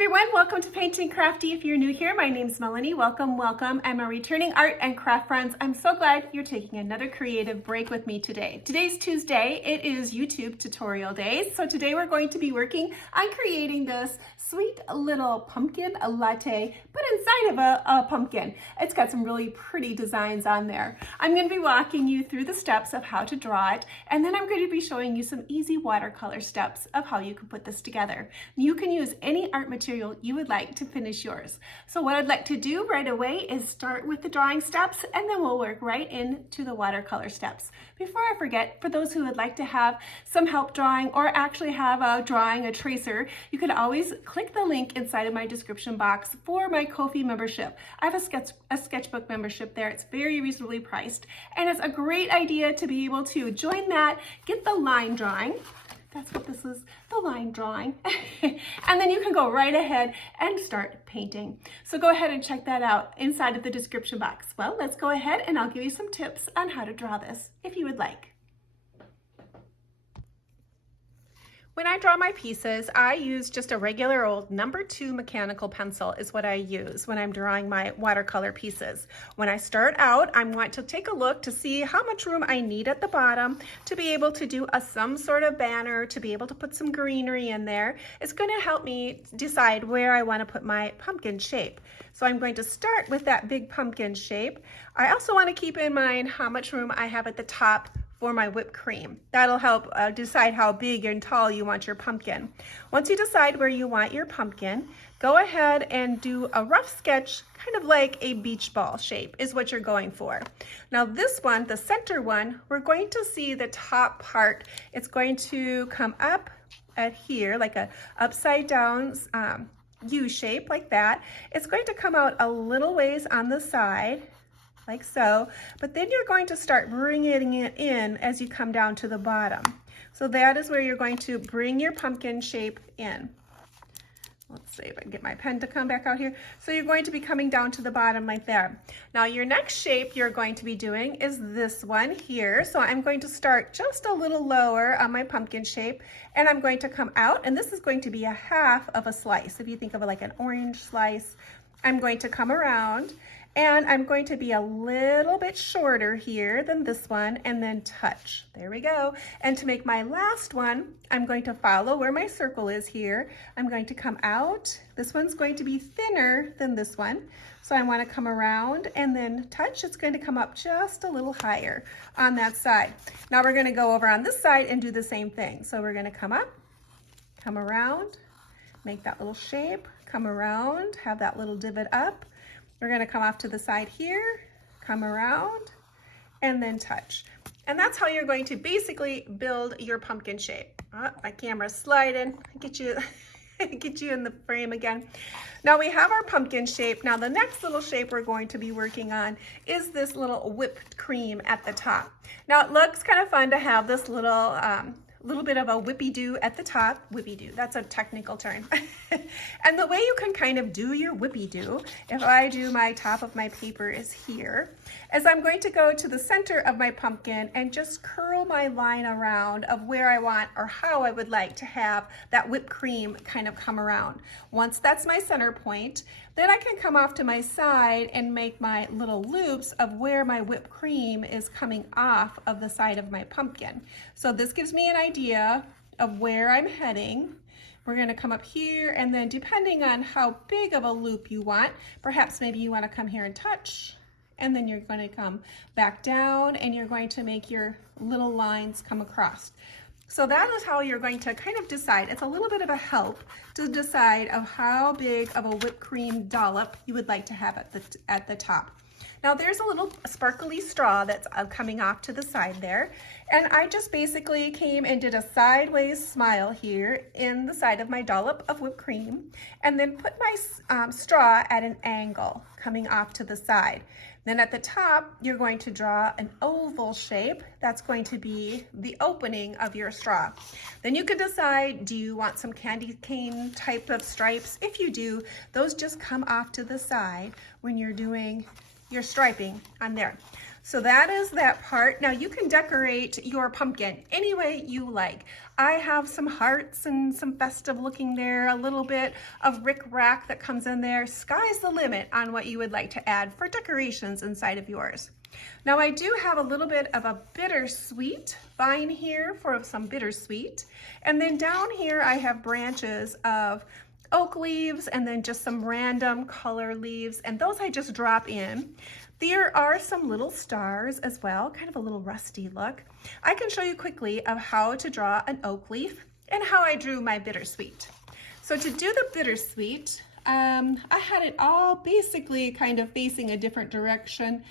everyone, welcome to Painting Crafty. If you're new here, my name's Melanie. Welcome, welcome. I'm a returning art and craft friend. I'm so glad you're taking another creative break with me today. Today's Tuesday. It is YouTube tutorial day. So today we're going to be working on creating this sweet little pumpkin latte, but inside of a pumpkin. It's got some really pretty designs on there. I'm going to be walking you through the steps of how to draw it, and then I'm going to be showing you some easy watercolor steps of how you can put this together. You can use any art material you would like to finish yours. So what I'd like to do right away is start with the drawing steps, and then we'll work right into the watercolor steps. Before I forget, for those who would like to have some help drawing or actually have a drawing a tracer, you can always click the link inside of my description box for my Ko-fi membership. I have a sketchbook membership there. It's very reasonably priced, and it's a great idea to be able to join that, get the line drawing. That's what this is, the line drawing. And then you can go right ahead and start painting. So go ahead and check that out inside of the description box. Well, let's go ahead and I'll give you some tips on how to draw this if you would like. When I draw my pieces, I use just a regular old number 2 mechanical pencil is what I use when I'm drawing my watercolor pieces. When I start out, I want to take a look to see how much room I need at the bottom to be able to do some sort of banner, to be able to put some greenery in there. It's going to help me decide where I want to put my pumpkin shape. So I'm going to start with that big pumpkin shape. I also want to keep in mind how much room I have at the top for my whipped cream. That'll help decide how big and tall you want your pumpkin. Once you decide where you want your pumpkin, go ahead and do a rough sketch, kind of like a beach ball shape is what you're going for. Now this one, the center one, we're going to see the top part. It's going to come up at here like a upside down U shape like that. It's going to come out a little ways on the side, like so, but then you're going to start bringing it in as you come down to the bottom. So that is where you're going to bring your pumpkin shape in. Let's see if I can get my pen to come back out here. So you're going to be coming down to the bottom like there. Now your next shape you're going to be doing is this one here. So I'm going to start just a little lower on my pumpkin shape, and I'm going to come out, and this is going to be a half of a slice. If you think of it like an orange slice, I'm going to come around, and I'm going to be a little bit shorter here than this one, and then touch. There we go. And to make my last one, I'm going to follow where my circle is here. I'm going to come out. This one's going to be thinner than this one. So I want to come around and then touch. It's going to come up just a little higher on that side. Now we're going to go over on this side and do the same thing. So we're going to come up, come around, make that little shape, come around, have that little divot up. We're going to come off to the side here, come around, and then touch. And that's how you're going to basically build your pumpkin shape. Oh, my camera's sliding. Get you in the frame again. Now we have our pumpkin shape. Now the next little shape we're going to be working on is this little whipped cream at the top. Now it looks kind of fun to have this little bit of a whippy-do at the top. Whippy-do, that's a technical term. And the way you can kind of do your whippy-do, if I do my top of my paper is here, as I'm going to go to the center of my pumpkin and just curl my line around of where I want or how I would like to have that whipped cream kind of come around. Once that's my center point, then I can come off to my side and make my little loops of where my whipped cream is coming off of the side of my pumpkin. So this gives me an idea of where I'm heading. We're going to come up here, and then depending on how big of a loop you want, perhaps maybe you want to come here and touch, and then you're going to come back down and you're going to make your little lines come across. So that is how you're going to kind of decide. It's a little bit of a help to decide of how big of a whipped cream dollop you would like to have at the top. Now there's a little sparkly straw that's coming off to the side there, and I just basically came and did a sideways smile here in the side of my dollop of whipped cream, and then put my straw at an angle coming off to the side. Then at the top, you're going to draw an oval shape. That's going to be the opening of your straw. Then you can decide, do you want some candy cane type of stripes? If you do, those just come off to the side when you're doing your striping on there. So that is that part. Now you can decorate your pumpkin any way you like. I have some hearts and some festive looking there, a little bit of rickrack that comes in there. Sky's the limit on what you would like to add for decorations inside of yours. Now I do have a little bit of a bittersweet vine here for some bittersweet. And then down here I have branches of oak leaves and then just some random color leaves, and those I just drop in. There are some little stars as well, kind of a little rusty look. I can show you quickly of how to draw an oak leaf and how I drew my bittersweet. So to do the bittersweet, I had it all basically kind of facing a different direction.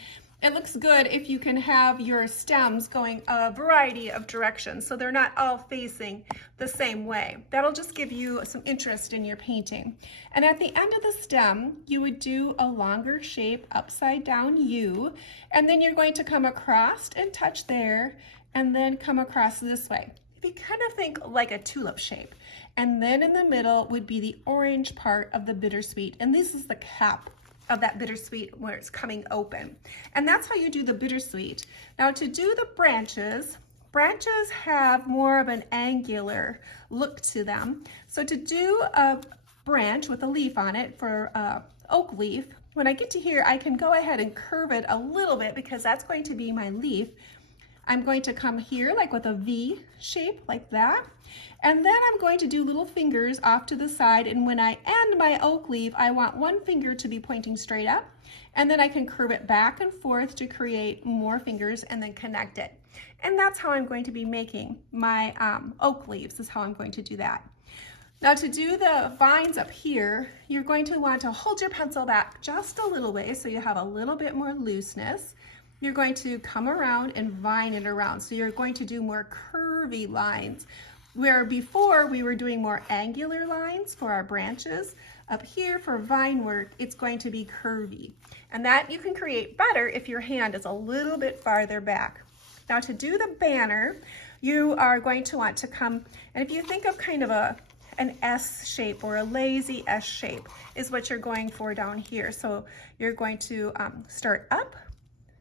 It looks good if you can have your stems going a variety of directions so they're not all facing the same way. That'll just give you some interest in your painting. And at the end of the stem, you would do a longer shape upside down U, and then you're going to come across and touch there, and then come across this way. If you kind of think like a tulip shape. And then in the middle would be the orange part of the bittersweet, and this is the cap of that bittersweet where it's coming open. And that's how you do the bittersweet. Now to do the branches, branches have more of an angular look to them. So to do a branch with a leaf on it for oak leaf, when I get to here, I can go ahead and curve it a little bit because that's going to be my leaf. I'm going to come here like with a V shape like that. And then I'm going to do little fingers off to the side, and when I end my oak leaf, I want one finger to be pointing straight up, and then I can curve it back and forth to create more fingers and then connect it. And that's how I'm going to be making my oak leaves, is how I'm going to do that. Now to do the vines up here, you're going to want to hold your pencil back just a little way so you have a little bit more looseness. You're going to come around and vine it around. So you're going to do more curvy lines. Where before we were doing more angular lines for our branches, up here for vine work, it's going to be curvy. And that you can create better if your hand is a little bit farther back. Now to do the banner, you are going to want to come, and if you think of kind of an S shape or a lazy S shape is what you're going for down here. So you're going to start up,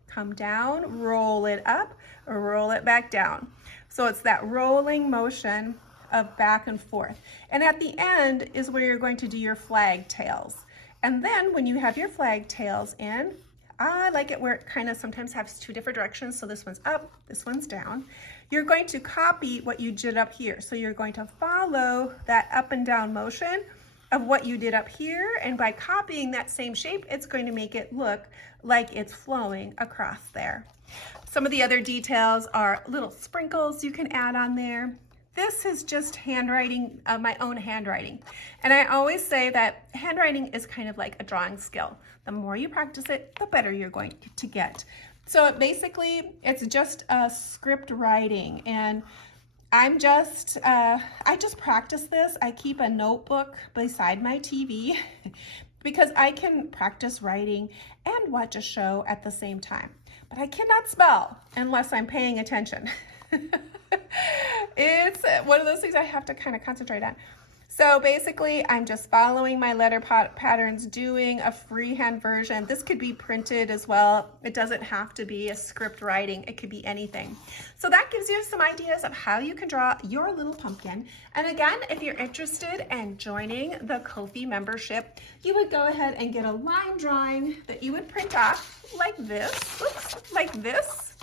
come down, roll it up, or roll it back down. So it's that rolling motion of back and forth. And at the end is where you're going to do your flag tails. And then when you have your flag tails in, I like it where it kind of sometimes has two different directions. So this one's up, this one's down. You're going to copy what you did up here. So you're going to follow that up and down motion of what you did up here. And by copying that same shape, it's going to make it look like it's flowing across there. Some of the other details are little sprinkles you can add on there. This is just handwriting, my own handwriting. And I always say that handwriting is kind of like a drawing skill. The more you practice it, the better you're going to get. So basically, it's just a script writing. And I just practice this. I keep a notebook beside my TV because I can practice writing and watch a show at the same time. But I cannot spell unless I'm paying attention. It's one of those things I have to kind of concentrate on. So basically, I'm just following my letter patterns, doing a freehand version. This could be printed as well. It doesn't have to be a script writing. It could be anything. So that gives you some ideas of how you can draw your little pumpkin. And again, if you're interested in joining the Ko-fi membership, you would go ahead and get a line drawing that you would print off like this. Oops, like this.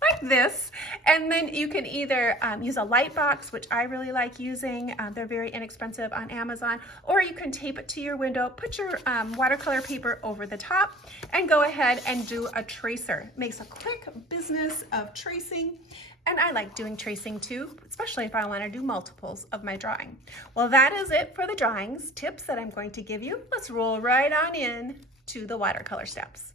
Like this, and then you can either use a light box, which I really like using. They're very inexpensive on Amazon, or you can tape it to your window, put your watercolor paper over the top, and go ahead and do a tracer. It makes a quick business of tracing, and I like doing tracing too, especially if I want to do multiples of my drawing. Well, that is it for the drawings tips that I'm going to give you. Let's roll right on in to the watercolor steps.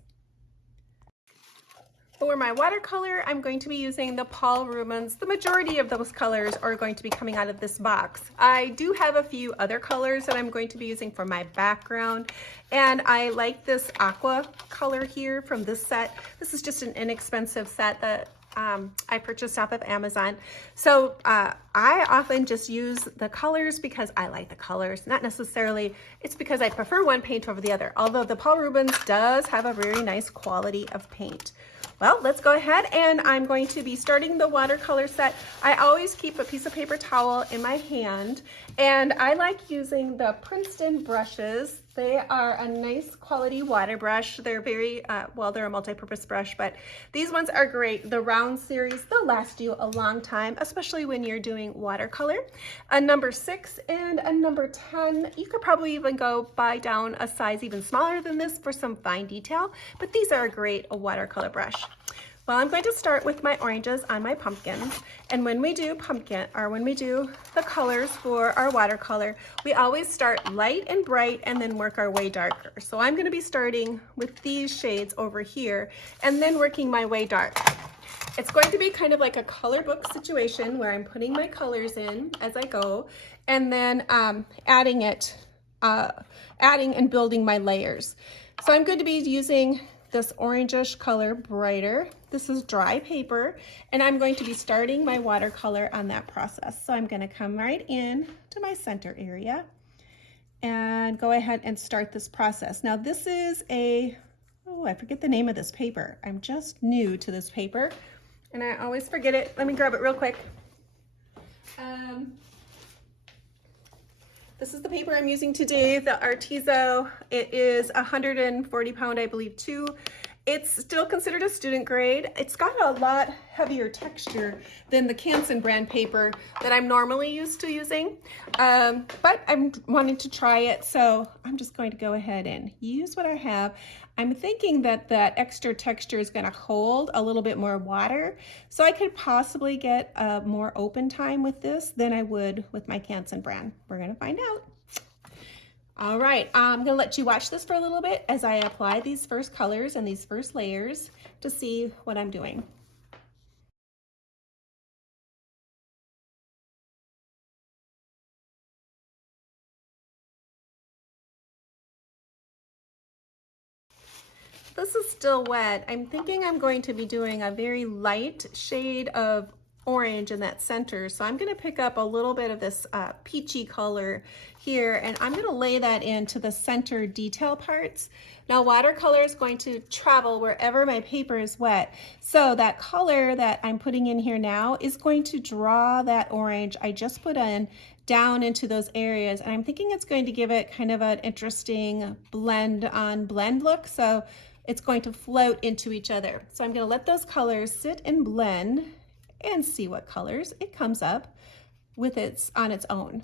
For my watercolor, I'm going to be using the Paul Rubens. The majority of those colors are going to be coming out of this box. I do have a few other colors that I'm going to be using for my background, and I like this aqua color here from this set. This is just an inexpensive set that I purchased off of Amazon. So I often just use the colors because I like the colors, not necessarily it's because I prefer one paint over the other, although the Paul Rubens does have a very nice quality of paint. Well, let's go ahead and I'm going to be starting the watercolor set. I always keep a piece of paper towel in my hand, and I like using the Princeton brushes. They are a nice quality water brush. They're very, well, they're a multi-purpose brush, but these ones are great. The round series, they'll last you a long time, especially when you're doing watercolor. A number 6 and a number 10. You could probably even go buy down a size even smaller than this for some fine detail, but these are a great watercolor brush. Well, I'm going to start with my oranges on my pumpkins. And when we do when we do the colors for our watercolor, we always start light and bright and then work our way darker. So I'm going to be starting with these shades over here and then working my way dark. It's going to be kind of like a color book situation where I'm putting my colors in as I go and then adding and building my layers. So I'm going to be using this orangish color, brighter. This is dry paper, and I'm going to be starting my watercolor on that process. So I'm going to come right in to my center area and go ahead and start this process. Now this is I forget the name of this paper. I'm just new to this paper and I always forget it. Let me grab it real quick. This is the paper I'm using today, the Artizo. It is 140 pound, I believe, too. It's still considered a student grade. It's got a lot heavier texture than the Canson brand paper that I'm normally used to using. But I'm wanting to try it, so I'm just going to go ahead and use what I have. I'm thinking that that extra texture is going to hold a little bit more water, so I could possibly get a more open time with this than I would with my Canson brand. We're going to find out. All right, I'm going to let you watch this for a little bit as I apply these first colors and these first layers to see what I'm doing. This is still wet. I'm thinking I'm going to be doing a very light shade of orange in that center. So I'm going to pick up a little bit of this peachy color here, and I'm going to lay that into the center detail parts. Now watercolor is going to travel wherever my paper is wet. So that color that I'm putting in here now is going to draw that orange I just put in down into those areas. And I'm thinking it's going to give it kind of an interesting blend on blend look. So it's going to float into each other. So I'm going to let those colors sit and blend and see what colors it comes up with on its own.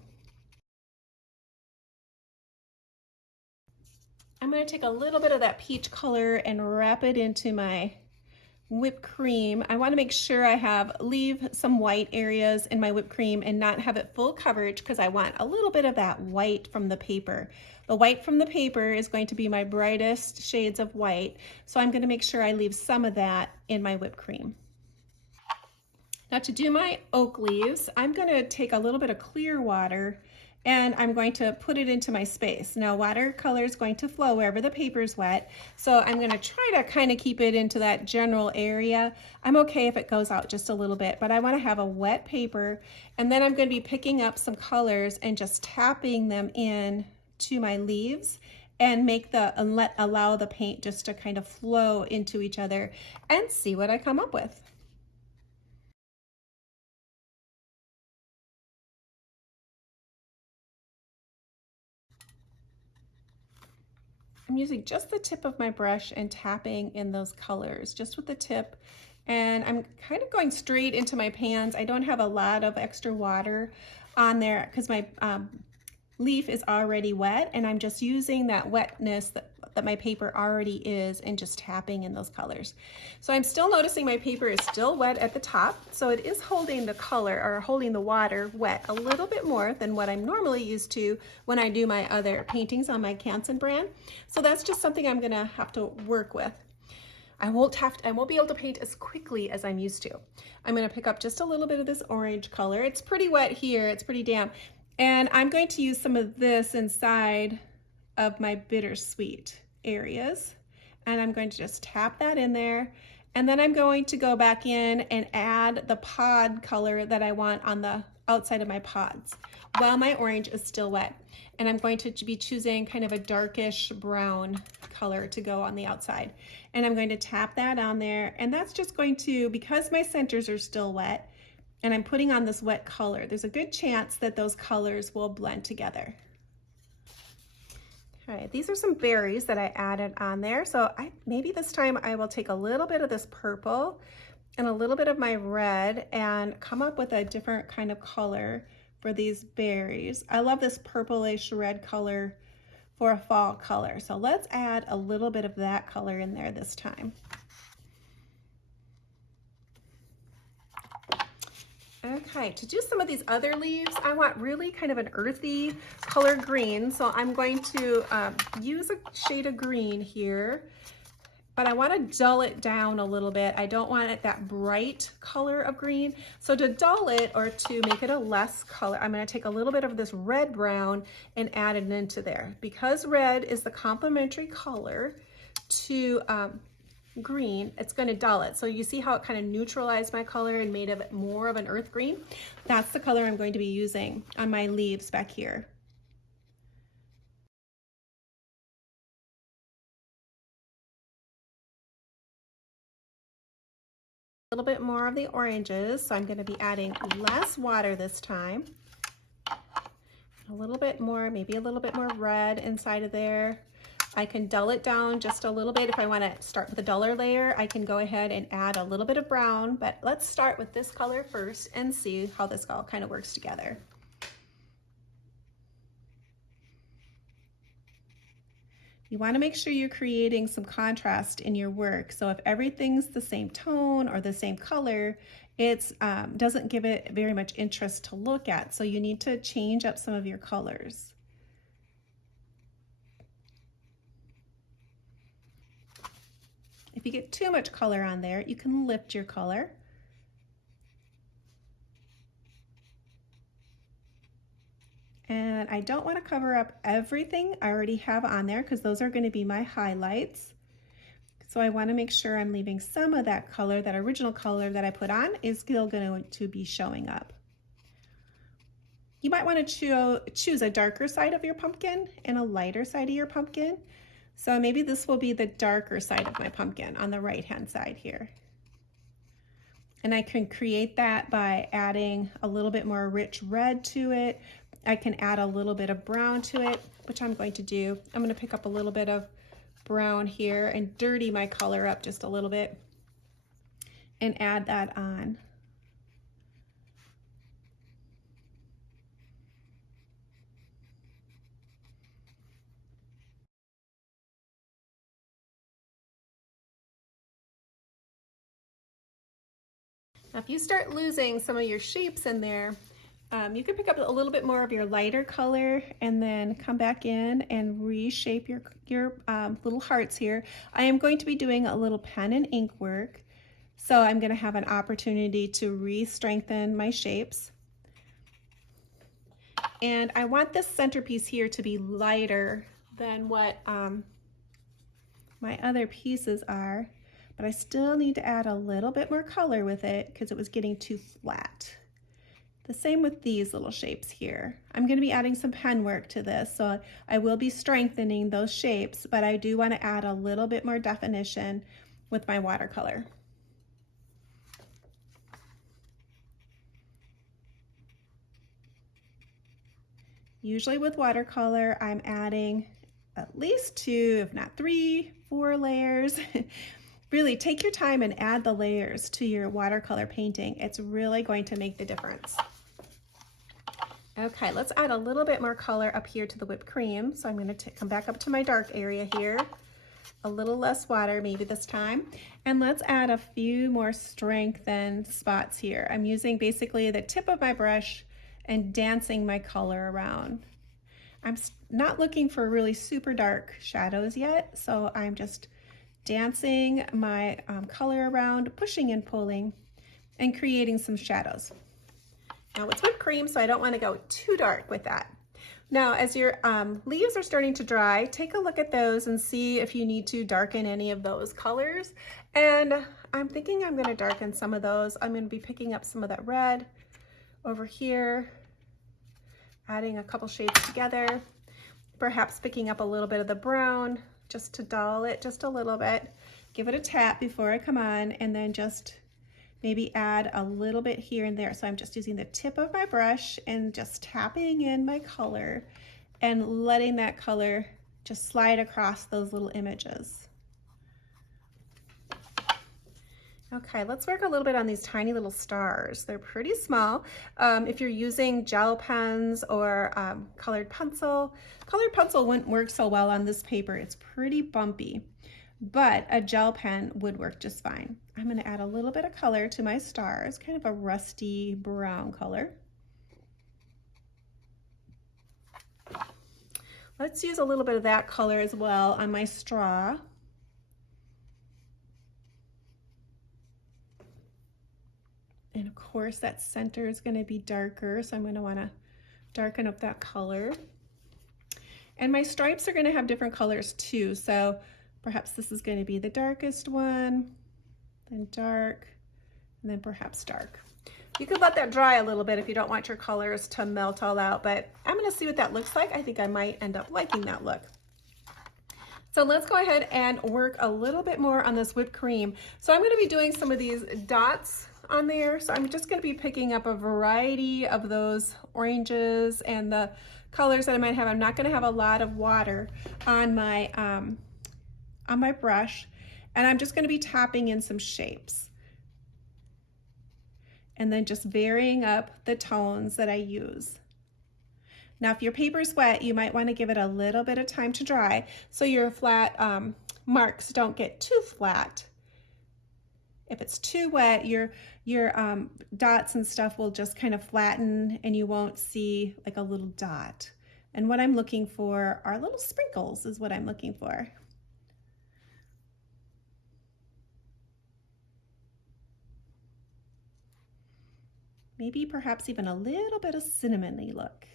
I'm going to take a little bit of that peach color and wrap it into my whipped cream. I want to make sure I leave some white areas in my whipped cream and not have it full coverage because I want a little bit of that white from the paper. The white from the paper is going to be my brightest shades of white, so I'm going to make sure I leave some of that in my whipped cream. Now to do my oak leaves, I'm going to take a little bit of clear water and I'm going to put it into my space. Now watercolor is going to flow wherever the paper is wet, so I'm going to try to kind of keep it into that general area. I'm okay if it goes out just a little bit, but I want to have a wet paper, and then I'm going to be picking up some colors and just tapping them in to my leaves and allow the paint just to kind of flow into each other and see what I come up with. I'm using just the tip of my brush and tapping in those colors just with the tip, and I'm kind of going straight into my pans. I don't have a lot of extra water on there because my leaf is already wet, and I'm just using that wetness that my paper already is and just tapping in those colors. So I'm still noticing my paper is still wet at the top, so it is holding the color or holding the water wet a little bit more than what I'm normally used to when I do my other paintings on my Canson brand. So that's just something I'm gonna have to work with. I won't be able to paint as quickly as I'm used to. I'm gonna pick up just a little bit of this orange color. It's pretty wet here, it's pretty damp. And I'm going to use some of this inside of my bittersweet areas. And I'm going to just tap that in there And then I'm going to go back in and add the pod color that I want on the outside of my pods while my orange is still wet. And I'm going to be choosing kind of a darkish brown color to go on the outside. And I'm going to tap that on there. And that's just going to, because my centers are still wet and I'm putting on this wet color, there's a good chance that those colors will blend together. All right, these are some berries that I added on there. So maybe this time I will take a little bit of this purple and a little bit of my red and come up with a different kind of color for these berries. I love this purplish red color for a fall color. So let's add a little bit of that color in there this time. Okay, to do some of these other leaves, I want really kind of an earthy color green. So I'm going to use a shade of green here, but I want to dull it down a little bit. I don't want it that bright color of green. So to dull it or to make it a less color, I'm going to take a little bit of this red brown and add it into there. Because red is the complementary color to green, it's going to dull it. So you see how it kind of neutralized my color and made it more of an earth green? That's the color I'm going to be using on my leaves back here. A little bit more of the oranges, so I'm going to be adding less water this time. A little bit more, maybe a little bit more red inside of there. I can dull it down just a little bit. If I want to start with a duller layer, I can go ahead and add a little bit of brown, but let's start with this color first and see how this all kind of works together. You want to make sure you're creating some contrast in your work. So if everything's the same tone or the same color, it doesn't give it very much interest to look at. So you need to change up some of your colors. If you get too much color on there, you can lift your color. And I don't want to cover up everything I already have on there because those are going to be my highlights. So I want to make sure I'm leaving some of that color, that original color that I put on is still going to be showing up. You might want to choose a darker side of your pumpkin and a lighter side of your pumpkin. So maybe this will be the darker side of my pumpkin on the right-hand side here. And I can create that by adding a little bit more rich red to it. I can add a little bit of brown to it, which I'm going to do. I'm going to pick up a little bit of brown here and dirty my color up just a little bit and add that on. Now, if you start losing some of your shapes in there, you can pick up a little bit more of your lighter color and then come back in and reshape your little hearts here. I am going to be doing a little pen and ink work, so I'm going to have an opportunity to re-strengthen my shapes. And I want this centerpiece here to be lighter than what my other pieces are. But I still need to add a little bit more color with it because it was getting too flat. The same with these little shapes here. I'm going to be adding some pen work to this, so I will be strengthening those shapes, but I do want to add a little bit more definition with my watercolor. Usually with watercolor, I'm adding at least 2, if not 3, 4 layers. Really take your time and add the layers to your watercolor painting. It's really going to make the difference. Okay, let's add a little bit more color up here to the whipped cream. So I'm going to come back up to my dark area here. A little less water maybe this time. And let's add a few more strengthened spots here. I'm using basically the tip of my brush and dancing my color around. I'm not looking for really super dark shadows yet, so I'm just dancing my color around, pushing and pulling, and creating some shadows. Now it's whipped cream, so I don't want to go too dark with that. Now, as your leaves are starting to dry, take a look at those and see if you need to darken any of those colors. And I'm thinking I'm gonna darken some of those. I'm gonna be picking up some of that red over here, adding a couple shades together, perhaps picking up a little bit of the brown just to dull it just a little bit. Give it a tap before I come on, and then just maybe add a little bit here and there. So I'm just using the tip of my brush and just tapping in my color and letting that color just slide across those little images. Okay, let's work a little bit on these tiny little stars. They're pretty small. If you're using gel pens or colored pencil wouldn't work so well on this paper. It's pretty bumpy, but a gel pen would work just fine. I'm gonna add a little bit of color to my stars, kind of a rusty brown color. Let's use a little bit of that color as well on my straw. And of course that center is going to be darker, so I'm going to want to darken up that color. And my stripes are going to have different colors too, so perhaps this is going to be the darkest one, then dark, and then perhaps dark. You could let that dry a little bit if you don't want your colors to melt all out, but I'm going to see what that looks like. I think I might end up liking that look. So let's go ahead and work a little bit more on this whipped cream. So I'm going to be doing some of these dots on there. So I'm just going to be picking up a variety of those oranges and the colors that I might have. I'm not going to have a lot of water on my brush, and I'm just going to be tapping in some shapes and then just varying up the tones that I use. Now, if your paper's wet, you might want to give it a little bit of time to dry so your flat marks don't get too flat. If it's too wet, your dots and stuff will just kind of flatten and you won't see like a little dot. And what I'm looking for are little sprinkles is what I'm looking for. Maybe perhaps even a little bit of cinnamony look.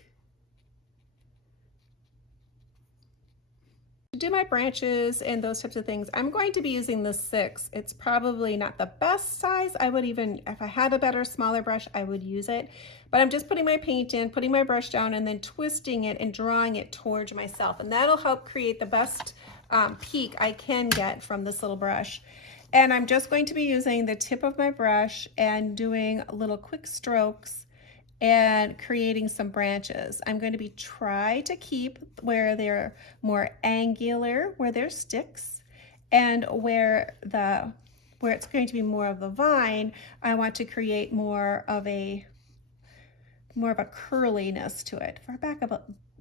To do my branches and those types of things, I'm going to be using the 6. It's probably not the best size. I would even, if I had a better, smaller brush, I would use it. But I'm just putting my paint in, putting my brush down, and then twisting it and drawing it towards myself. And that'll help create the best peak I can get from this little brush. And I'm just going to be using the tip of my brush and doing little quick strokes and creating some branches. I'm going to be try to keep where they're more angular, where they're sticks, and where it's going to be more of a vine, I want to create more of a curliness to it. For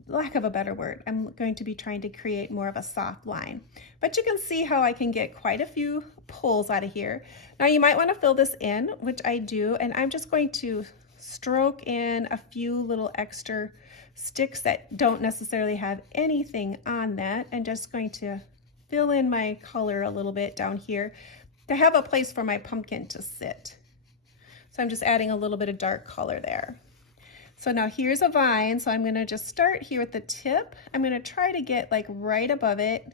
lack of a better word, I'm going to be trying to create more of a soft line. But you can see how I can get quite a few pulls out of here. Now you might want to fill this in, which I do, and I'm just going to stroke in a few little extra sticks that don't necessarily have anything on that, and just going to fill in my color a little bit down here to have a place for my pumpkin to sit. So I'm just adding a little bit of dark color there. So now here's a vine, so I'm going to just start here at the tip. I'm going to try to get like right above it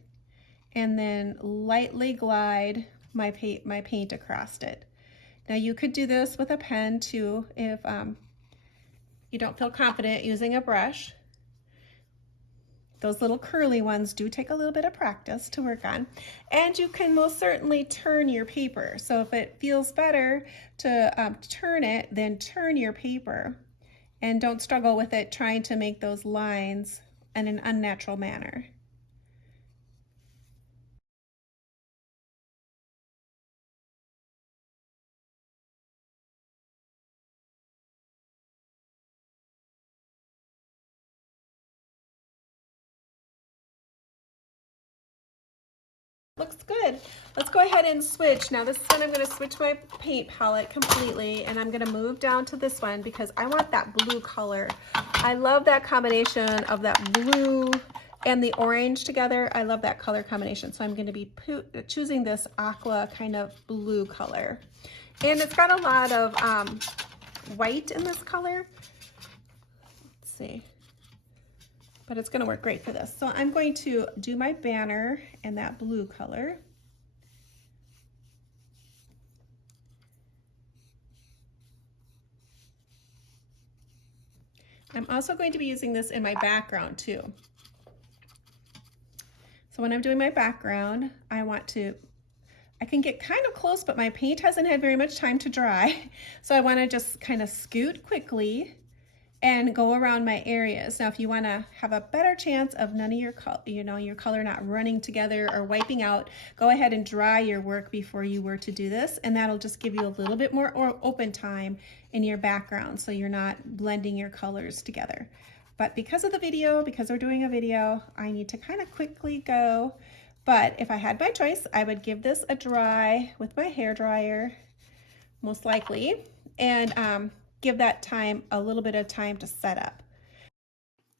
and then lightly glide my paint across it. Now you could do this with a pen too if you don't feel confident using a brush. Those little curly ones do take a little bit of practice to work on. And you can most certainly turn your paper. So if it feels better to turn it, then turn your paper. And don't struggle with it trying to make those lines in an unnatural manner. Looks good. Let's go ahead and switch. Now this is when I'm going to switch my paint palette completely, and I'm going to move down to this one because I want that blue color. I love that combination of that blue and the orange together. I love that color combination. So I'm going to be choosing this aqua kind of blue color. And it's got a lot of white in this color. Let's see. but it's going to work great for this. So I'm going to do my banner in that blue color. I'm also going to be using this in my background too. So when I'm doing my background, I can get kind of close, but my paint hasn't had very much time to dry. So I want to just kind of scoot quickly and go around my areas. Now, if you want to have a better chance of none of your color not running together or wiping out, go ahead and dry your work before you were to do this, and that'll just give you a little bit more open time in your background so you're not blending your colors together. But because of the video, because we're doing a video, I need to kind of quickly go. But if I had my choice, I would give this a dry with my hair dryer, most likely, and give that time a little bit of time to set up.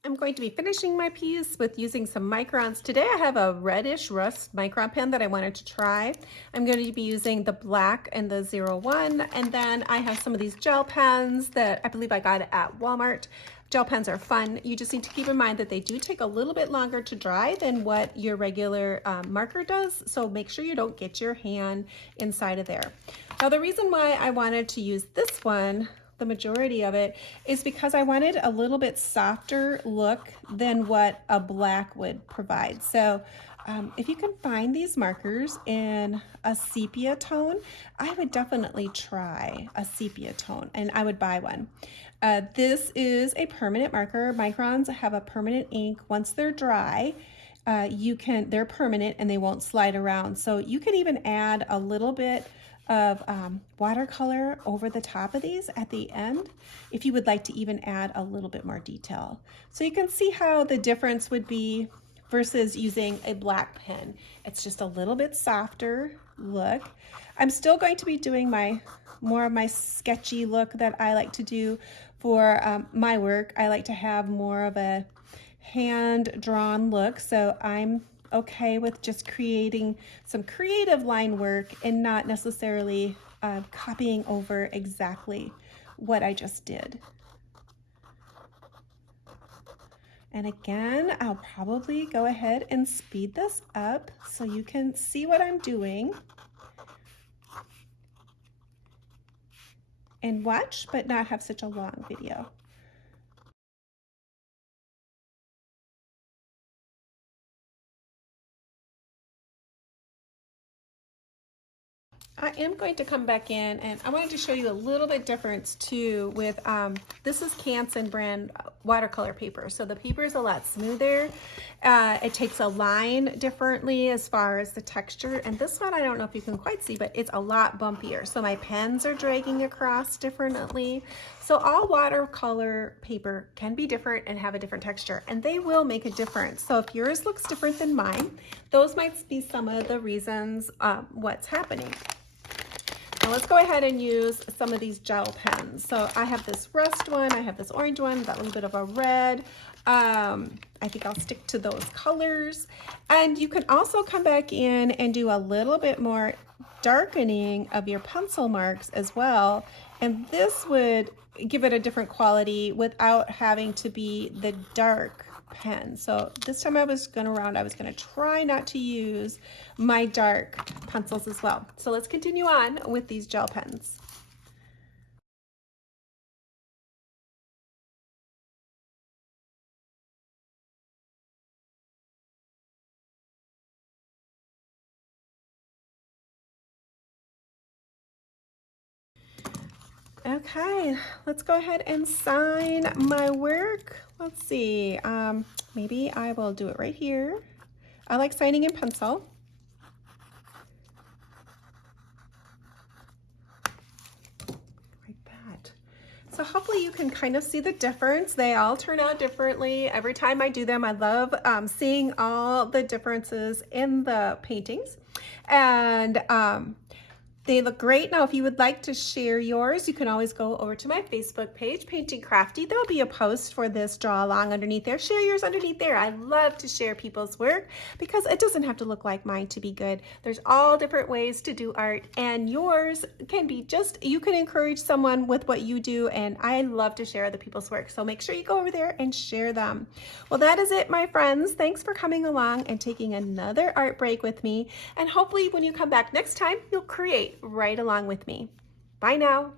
I'm going to be finishing my piece with using some microns. Today I have a reddish rust micron pen that I wanted to try. I'm going to be using the black and the 01, and then I have some of these gel pens that I believe I got at Walmart. Gel pens are fun. You just need to keep in mind that they do take a little bit longer to dry than what your regular marker does, so make sure you don't get your hand inside of there. Now the reason why I wanted to use this one, the majority of it, is because I wanted a little bit softer look than what a black would provide. So if you can find these markers in a sepia tone, I would definitely try a sepia tone, and I would buy one. This is a permanent marker. Microns have a permanent ink. Once they're dry, they're permanent and they won't slide around. So you can even add a little bit of watercolor over the top of these at the end if you would like to even add a little bit more detail. So you can see how the difference would be versus using a black pen. It's just a little bit softer look. I'm still going to be doing more of my sketchy look that I like to do for my work. I like to have more of a hand-drawn look, so I'm okay with just creating some creative line work and not necessarily copying over exactly what I just did. And again, I'll probably go ahead and speed this up so you can see what I'm doing and watch, but not have such a long video. I am going to come back in, and I wanted to show you a little bit difference too with, this is Canson brand watercolor paper. So the paper is a lot smoother. It takes a line differently as far as the texture. And this one, I don't know if you can quite see, but it's a lot bumpier. So my pens are dragging across differently. So all watercolor paper can be different and have a different texture, and they will make a difference. So if yours looks different than mine, those might be some of the reasons what's happening. Now let's go ahead and use some of these gel pens. So I have this rust one, I have this orange one, that little bit of a red. I think I'll stick to those colors. And you can also come back in and do a little bit more darkening of your pencil marks as well. And this would give it a different quality without having to be the dark pen. So this time I was going to try not to use my dark pencils as well. So let's continue on with these gel pens. Okay, let's go ahead and sign my work. Let's see, maybe I will do it right here. I like signing in pencil. Like that. So hopefully you can kind of see the difference. They all turn out differently. Every time I do them, I love seeing all the differences in the paintings. And They look great. Now, if you would like to share yours, you can always go over to my Facebook page, Painting Crafty. There'll be a post for this draw along underneath there. Share yours underneath there. I love to share people's work because it doesn't have to look like mine to be good. There's all different ways to do art, and yours can be just, you can encourage someone with what you do, and I love to share other people's work. So make sure you go over there and share them. Well, that is it, my friends. Thanks for coming along and taking another art break with me. And hopefully when you come back next time, you'll create right along with me. Bye now.